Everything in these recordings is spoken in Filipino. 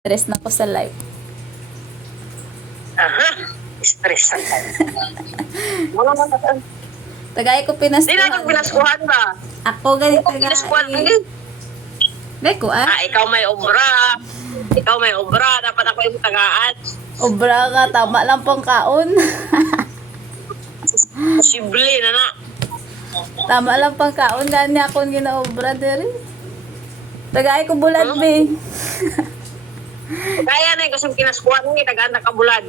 Stress na ko sa life. Aha. Stress na naman. Tagay ko Di na pinaskuhan. pinaskuhan ba? Ako ganito Pinaskuhan tagay. lagi. Gay ko ah. Ah, ikaw may obra. Ikaw may obra. Dapat ako yung tagaan. Obra nga, tama lang pang kaon. Posible na na. tama lang pang kaon. Gani akong ginaobra diri. Tagay ko bulad be. Kaya na yung kasing pinaskuhan ni tagaan na kabulad.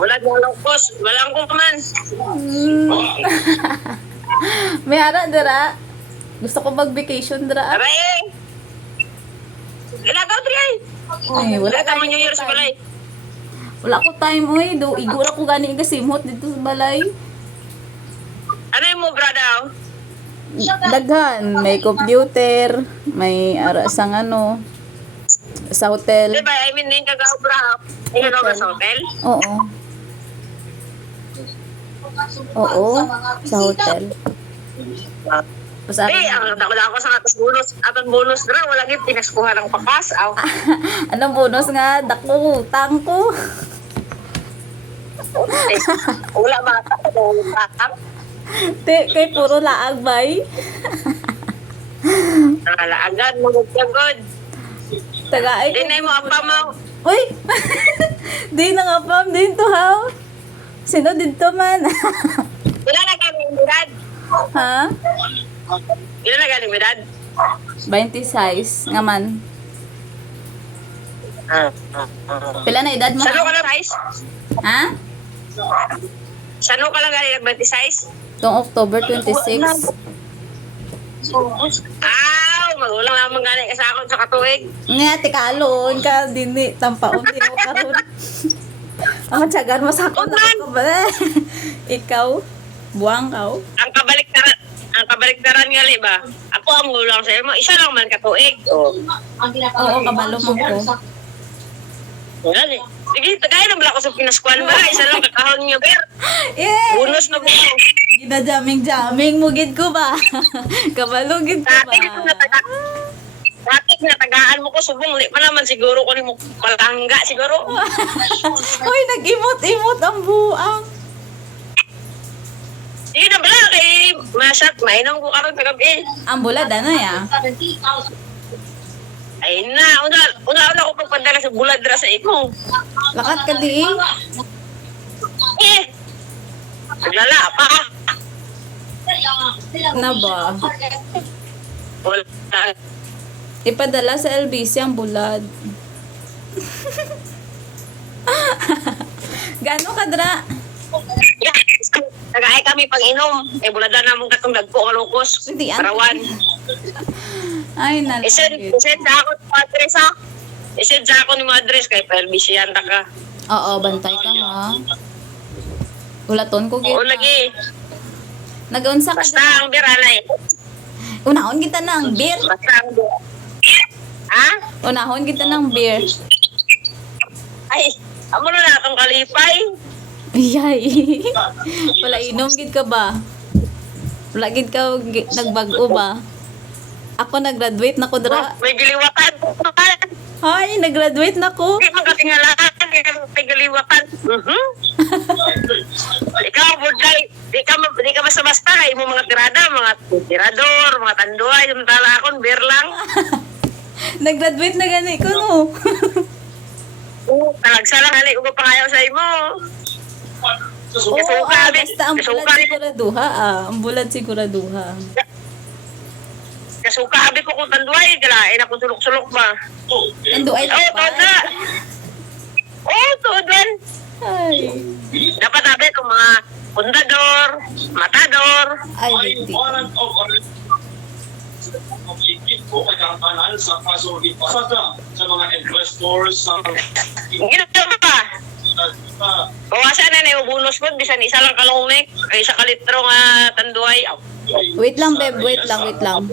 Bulad na longkos. Walang ko man. Mm. May ara dira. Gusto ko mag-vacation dira. Aray eh. Ilagaw tri ay. Wala ka mo New Year sa time. balay. Wala ko time oy, do igura ko gani nga simot dito sa balay. Ano yung mo, bradaw? Daghan, may computer, may ara sang ano sa Di hotel. ba, I mean, din kag-obra. Ikaw ka sa hotel? Oo. Oo, sa hotel. Eh, ang dako ako sa atas bonus. Atas bonus na wala yung pinaskuhan ng pakas. Aw. anong bonus nga dako utang ko. Eh, wala ba ako utang? Te, kay puro laag bay. Nalaagan mo magkagod. Tagaay Di na mo apa mo. Uy! di na nga pam, din to how? Sino dito man? Wala na kami edad. ha? Wala na kami edad. 26 nga man. Pila na edad mo? Sano ka lang size? Ha? Sano ka lang gali nag-26? Tong October 26. Aw, magulang naman gali ka sa akon sa katuig. Nga, tikalon ka, dini, tampaon din mo karon. Ang tsagan mo sa akon Ulan! ako ba? Ikaw, buwang ka. oh. Ang kabaliktaran, ang kabaliktaran gali ba? Ako ang gulang sa mo, isa lang man katuig. Oh. Oo, kabalo mo ko. Wala ni. Sige, tagay na bala ko sa pinaskuhan ba? Isa lang kakahon niyo, ber. Yeah! Bonus na buo. Ginajaming-jaming mo gid ko ba? kabalo gid ko Dati ba? ko na taga Dati natagaan mo ko subong li pa naman siguro ko ni mo palangga siguro. Uy, nag-imot-imot ang buang. Sige na bala kay masak mainom ko karon kagabi. Ang bulad, ano ya? Ay na, una una una ko pagpadala sa bulad dra sa imo. Lakat ka di. Eh. Naglala pa. Na ba? Wala. Ipadala sa LBC ang bulad. Gano kadra? Yeah. Nagay kami pag inom. Eh bulada na mong katong dagko kalukos. Hindi, ano? Parawan. Ay, nalagit. Isend, isend sa ako ng address ha. Isend sa ako ng address kay Pelbisian ta ka. Oo, bantay ka ha. Ulaton ko Oo gid. lagi. Nagaunsa ka Basta ang biranay. Unahon kita ng beer. Basta ang Ha? Unahon kita ng beer. Ay, amo na na akong kalipay. Yay. Wala inom gid ka ba? Wala gid ka nagbago ba? Ako nag-graduate na ko dra. May giliwakan. Hay, nag-graduate na ko. Hindi man katingalaan. May giliwakan. Mhm. Ikaw, Budlay, di ka, di ka basta-basta. Kaya mo mga tirada, mga tirador, mga tanduay, yung tala akong, beer lang. Nag-graduate na gani ko no. Oo, talagsa lang, hali, ugo pa kayo sa imo. Oo, Kasuka, ah, basta ang bulad siguraduha ah. Ang bulad siguraduha. Kasuka, abi ko kung tanduay, kalain akong sulok-sulok ba. Ando ay Oo, oh, na. Oo, tuod man. Ay, Dapat abi itong mga pundador, matador, ay, hindi. sa kaso mga investors sa Ginawa pa. Bawasan na na yung bonus mo, bisan isa lang kalungnik, ay isa kalitro nga tanduay. Wait lang, babe. Wait lang, wait lang.